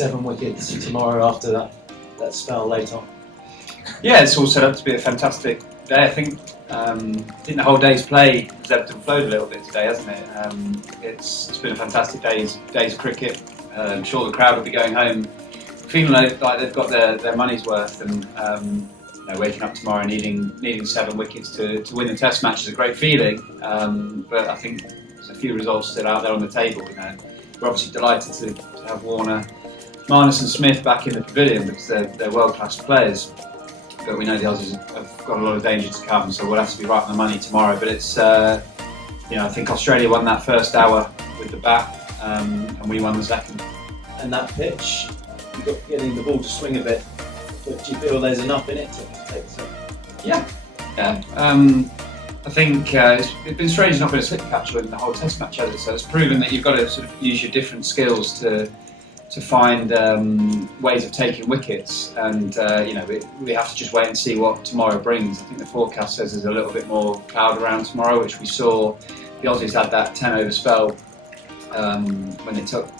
7 wickets tomorrow after that spell late on. Yeah, it's all set up to be a fantastic day. I think the whole day's play has ebbed and flowed a little bit today, hasn't it? It's been a fantastic day's of cricket. I'm sure the crowd will be going home feeling like they've got their money's worth, and waking up tomorrow needing 7 wickets to win the Test match is a great feeling. But I think there's a few results still out there on the table. We're obviously delighted to have Warner, Marnus and Smith back in the pavilion because they're world-class players. But we know the Aussies have got a lot of danger to come, so we'll have to be right on the money tomorrow. But it's, I think Australia won that first hour with the bat, and we won the second. And that pitch, you've got getting the ball to swing a bit, but do you feel there's enough in it to take the second? Yeah. I think it's been strange not being a slip catcher in the whole Test match, has it? So it's proven that you've got to sort of use your different skills to find ways of taking wickets, and we have to just wait and see what tomorrow brings. I think the forecast says there's a little bit more cloud around tomorrow, which we saw. The Aussies had that 10 over spell when they took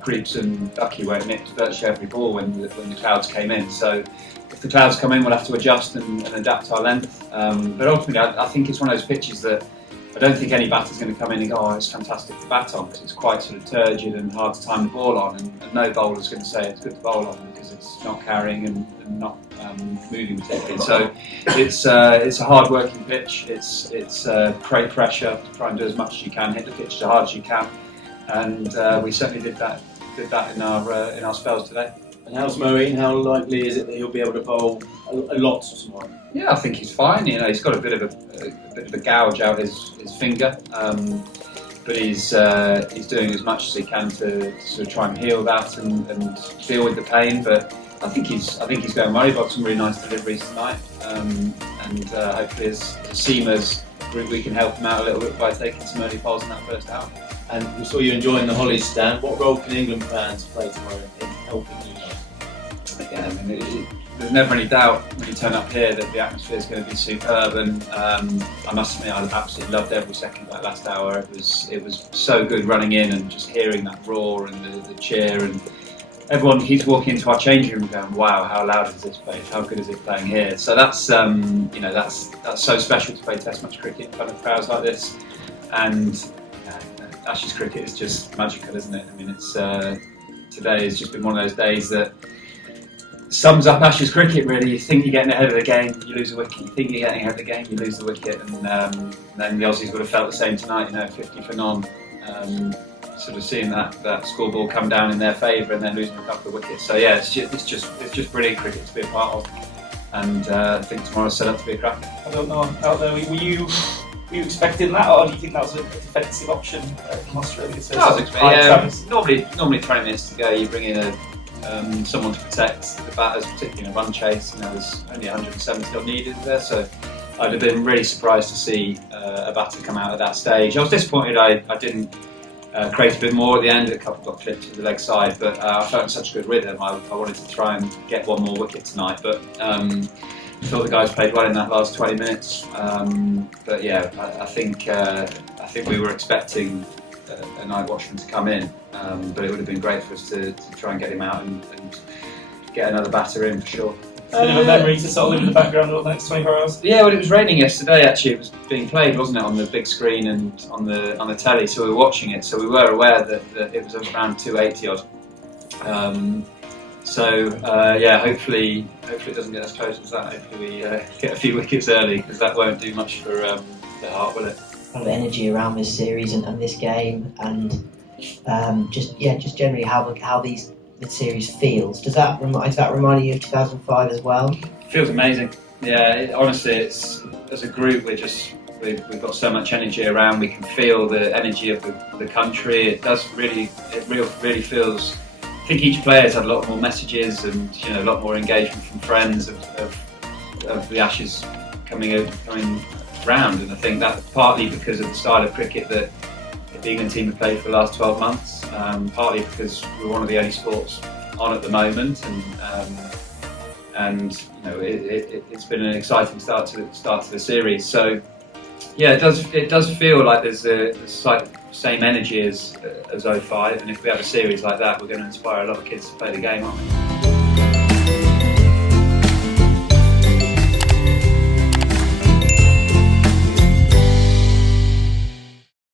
creeps and ducky, where it nipped virtually every ball when the clouds came in. So if the clouds come in, we'll have to adjust and adapt our length. But ultimately, I think it's one of those pitches that I don't think any batter's going to come in and go, oh, it's fantastic to bat on, because it's quite sort of turgid and hard to time the ball on, and no bowler's going to say it's good to bowl on because it's not carrying and not moving particularly. So it's a hard-working pitch. It's create pressure, try and do as much as you can, hit the pitch as hard as you can, and we certainly did that in our spells today. And how's Moeen? How likely is it that he'll be able to bowl a lot tomorrow? Yeah, I think he's fine. He's got a bit of a gouge out his finger, but he's doing as much as he can to sort of try and heal that and deal with the pain. But I think he's going well. He's got some really nice deliveries tonight, and hopefully as seamers we can help him out a little bit by taking some early polls in that first hour. And we saw you enjoying the Hollies stand. What role can England fans play tomorrow in helping you guys? Yeah, there's never any doubt when you turn up here that the atmosphere is going to be superb, and I must admit I absolutely loved every second of that last hour. It was so good running in and just hearing that roar and the cheer, and everyone keeps walking into our changing room going, wow, how loud is this place, how good is it playing here? So that's that's so special to play Test match cricket in front of crowds like this, and Ashes cricket is just magical, isn't it? I mean, it's today has just been one of those days that sums up Ashes cricket, really. You think you're getting ahead of the game, you lose a wicket. You think you're getting ahead of the game, you lose the wicket. And then the Aussies would have felt the same tonight, 50 for none. Sort of seeing that scoreboard come down in their favour and then losing a couple of wickets. So yeah, it's just brilliant cricket to be a part of. And I think tomorrow's set up to be a cracker. I don't know, out there, were you expecting that, or do you think that was a defensive option from Australia? So I was expecting. Normally 20 minutes to go, you bring in someone to protect the batters, particularly in a run chase. There's only 170 odd needed there, so I'd have been really surprised to see a batter come out at that stage. I was disappointed I didn't create a bit more at the end. A couple got flipped to the leg side, but I felt in such a good rhythm. I wanted to try and get one more wicket tonight, but I thought the guys played well in that last 20 minutes. But yeah, I think we were expecting a night watchman to come in, but it would have been great for us to try and get him out and get another batter in for sure. A bit of a memory to sort of live in the background over the next 24 hours. Yeah, well, it was raining yesterday. Actually, it was being played, wasn't it, on the big screen and on the telly. So we were watching it. So we were aware that it was around 280 odd. Hopefully it doesn't get as close as that. Hopefully we get a few wickets early, because that won't do much for the heart, will it? A lot of energy around this series and this game, and just generally how the series feels. Does that remind you of 2005 as well? Feels amazing. Yeah, honestly, it's as a group we've got so much energy around. We can feel the energy of the country. It really feels. I think each player's had a lot more messages and a lot more engagement from friends of the Ashes coming round, and I think that partly because of the style of cricket that the England team have played for the last 12 months, partly because we're one of the only sports on at the moment, and it's been an exciting start to the series. So yeah, it does feel like there's a slight same energy as 05, and if we have a series like that, we're going to inspire a lot of kids to play the game, aren't we?